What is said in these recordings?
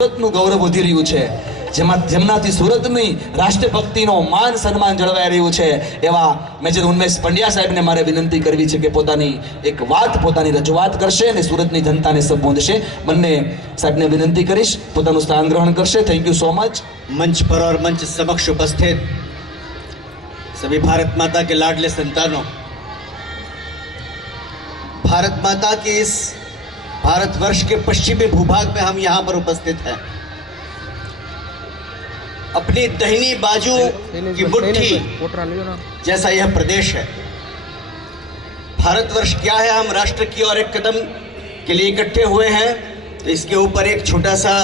સુરતનું ગૌરવ વધી રહ્યું છે, જેમનાથી સુરતની રાષ્ટ્રભક્તિનો માન સન્માન જળવાઈ રહ્યું છે એવા મેજર ઉન્મેશ પંડ્યા સાહેબને મારે વિનંતી કરવી છે કે પોતાની એક વાત, પોતાની રજૂઆત કરશે અને સુરતની જનતાને સંબોધશે। બંને સાહેબને વિનંતી કરીશ, પોતાનું સ્થાન ગ્રહણ કરશે। Thank you so much. मंच पर और मंच समक्ष उपस्थित सभी भारत माता के लाडले संतानों, भारत माता के इस भारतवर्ष के पश्चिमी भूभाग में हम यहाँ पर उपस्थित हैं। अपनी दाहिनी बाजू की मुट्ठी जैसा यह प्रदेश है। भारतवर्ष क्या है, हम राष्ट्र की ओर एक कदम के लिए इकट्ठे हुए हैं, तो इसके ऊपर एक छोटा सा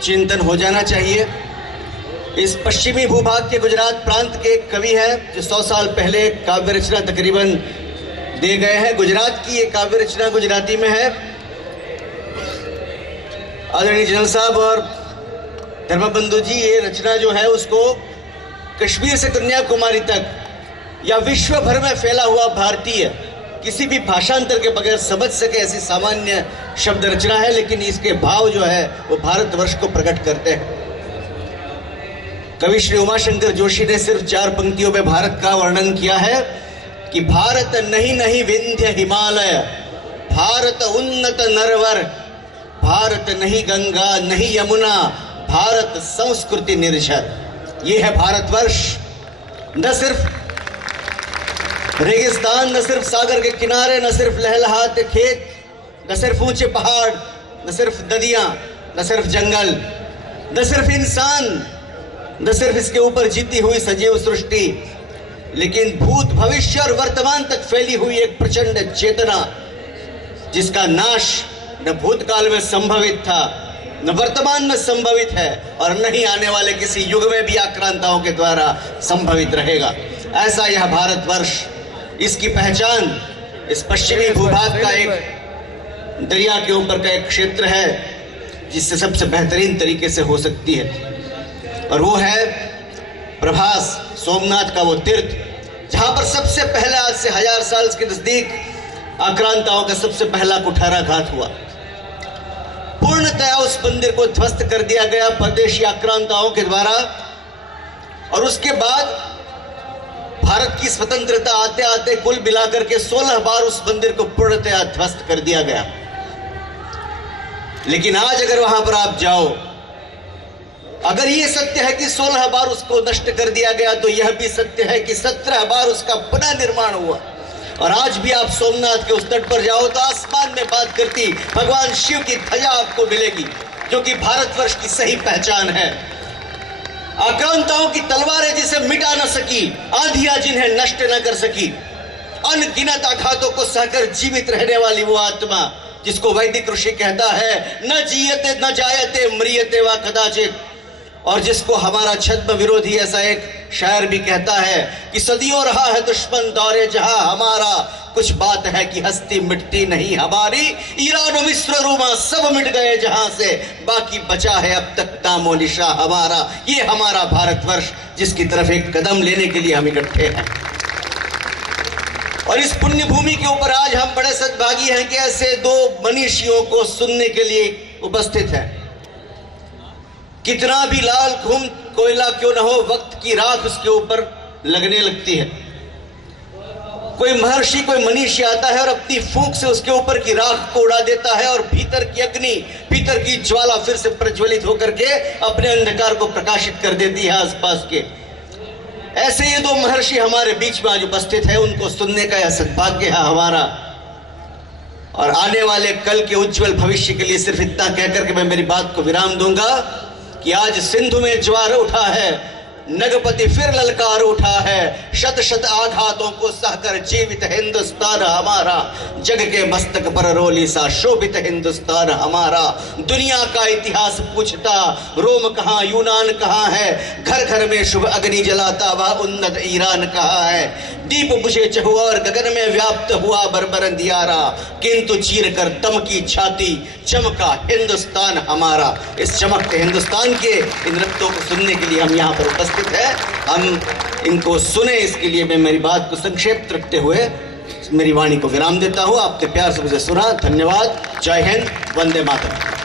चिंतन हो जाना चाहिए। इस पश्चिमी भूभाग के गुजरात प्रांत के एक कवि हैं जो 100 साल पहले काव्य रचना तकरीबन दे गए हैं। गुजरात की ये काव्य रचना गुजराती में है। आदरणीय जनरल साहब और धर्मबंधु जी, ये रचना जो है उसको कश्मीर से कन्याकुमारी तक या विश्व भर में फैला हुआ भारतीय किसी भी भाषांतर के बगैर समझ सके ऐसी सामान्य शब्द रचना है, लेकिन इसके भाव जो है वो भारतवर्ष को प्रकट करते हैं। कवि श्री उमाशंकर जोशी ने सिर्फ 4 पंक्तियों में भारत का वर्णन किया है कि भारत नहीं नहीं विंध्य हिमालय, भारत उन्नत नरवर, भारत नहीं गंगा नहीं यमुना, भारत संस्कृति निर्झर। ये है भारतवर्ष। न सिर्फ रेगिस्तान, न सिर्फ सागर के किनारे, न सिर्फ लहलहाते खेत, न सिर्फ ऊंचे पहाड़, न सिर्फ नदियां, न सिर्फ जंगल, न सिर्फ इंसान, न सिर्फ इसके ऊपर जीती हुई सजीव सृष्टि, लेकिन भूत भविष्य और वर्तमान तक फैली हुई एक प्रचंड चेतना जिसका नाश न भूतकाल में संभवित था, न वर्तमान में संभवित है और न ही आने वाले किसी युग में भी आक्रांताओं के द्वारा संभवित रहेगा। ऐसा यह भारतवर्ष, इसकी पहचान इस पश्चिमी भूभाग का एक दरिया के ऊपर का एक क्षेत्र है जिससे सबसे बेहतरीन तरीके से हो सकती है, और वो है प्रभास सोमनाथ का वो तीर्थ जहां पर सबसे पहले आज से 1000 साल के नजदीक आक्रांताओं का सबसे पहला कुठारा घात हुआ। पूर्णतया उस मंदिर को ध्वस्त कर दिया गया परदेशी आक्रांताओं के द्वारा, और उसके बाद भारत की स्वतंत्रता आते आते कुल मिलाकर के 16 बार उस मंदिर को पूर्णतया ध्वस्त कर दिया गया। लेकिन आज अगर वहां पर आप जाओ, अगर ये सत्य है कि 16 बार उसको नष्ट कर दिया गया, तो यह भी सत्य है कि 17 बार उसका पुनः निर्माण हुआ। और आज भी आप सोमनाथ के उस तट पर जाओ तो आसमान में बात करती भगवान शिव की ध्वजा आपको मिलेगी, जो कि भारतवर्ष की सही पहचान है। आक्रांताओं की तलवारें जिसे मिटा न सकी, आंधियां जिन्हें नष्ट न कर सकी, अनगिनत आघातों को सहकर जीवित रहने वाली वो आत्मा जिसको वैदिक ऋषि कहता है न जीयते न जायते म्रियते वा कदाचित, और जिसको हमारा छद्म विरोधी ऐसा एक शायर भी कहता है कि सदियों रहा है दुश्मन दौरे जहां हमारा, कुछ बात है कि हस्ती मिटती नहीं हमारी, ईरान मिस्र रोमा सब मिट गए जहां से, बाकी बचा है अब तक नामो निशा हमारा। ये हमारा भारतवर्ष जिसकी तरफ एक कदम लेने के लिए हम इकट्ठे हैं। और इस पुण्य भूमि के ऊपर आज हम बड़े सद्भागी हैं कि ऐसे 2 मनीषियों को सुनने के लिए उपस्थित हैं। कितना भी लाल घूम कोयला क्यों न हो, वक्त की राख उसके ऊपर लगने लगती है। कोई महर्षि, कोई मनीषी आता है और अपनी फूंक से उसके ऊपर की राख को उड़ा देता है, और भीतर की अग्नि, भीतर की ज्वाला फिर से प्रज्वलित होकर के अपने अंधकार को प्रकाशित कर देती है आसपास के। ऐसे ये 2 महर्षि हमारे बीच में आज उपस्थित है, उनको सुनने का यह सद्भाग्य है हमारा। और आने वाले कल के उज्जवल भविष्य के लिए सिर्फ इतना कहकर के मैं मेरी बात को विराम दूंगा कि आज सिंधु में ज्वार उठा है, नगपति फिर ललकार उठा है, शत शत आघातों को सहकर जीवित हिंदुस्तान हमारा, जग के मस्तक पर रोली सा शोभित हिंदुस्तान हमारा। दुनिया का इतिहास पूछता रोम कहाँ यूनान कहाँ है, घर घर में शुभ अग्नि जलाता वह उन्नत ईरान कहाँ है, दीप बुझे चहुओर गगन में व्याप्त हुआ बरबर अंधियारा, किंतु चीर कर दम की छाती चमका हिंदुस्तान हमारा। इस चमकते हिंदुस्तान के इन नृत्यों को सुनने के लिए हम यहाँ पर उपस्थित है। हम इनको सुने, इसके लिए मैं मेरी बात को संक्षेप रखते हुए मेरी वाणी को विराम देता हूँ। आपके प्यार से मुझे सुना, धन्यवाद। जय हिंद, वंदे मातरम।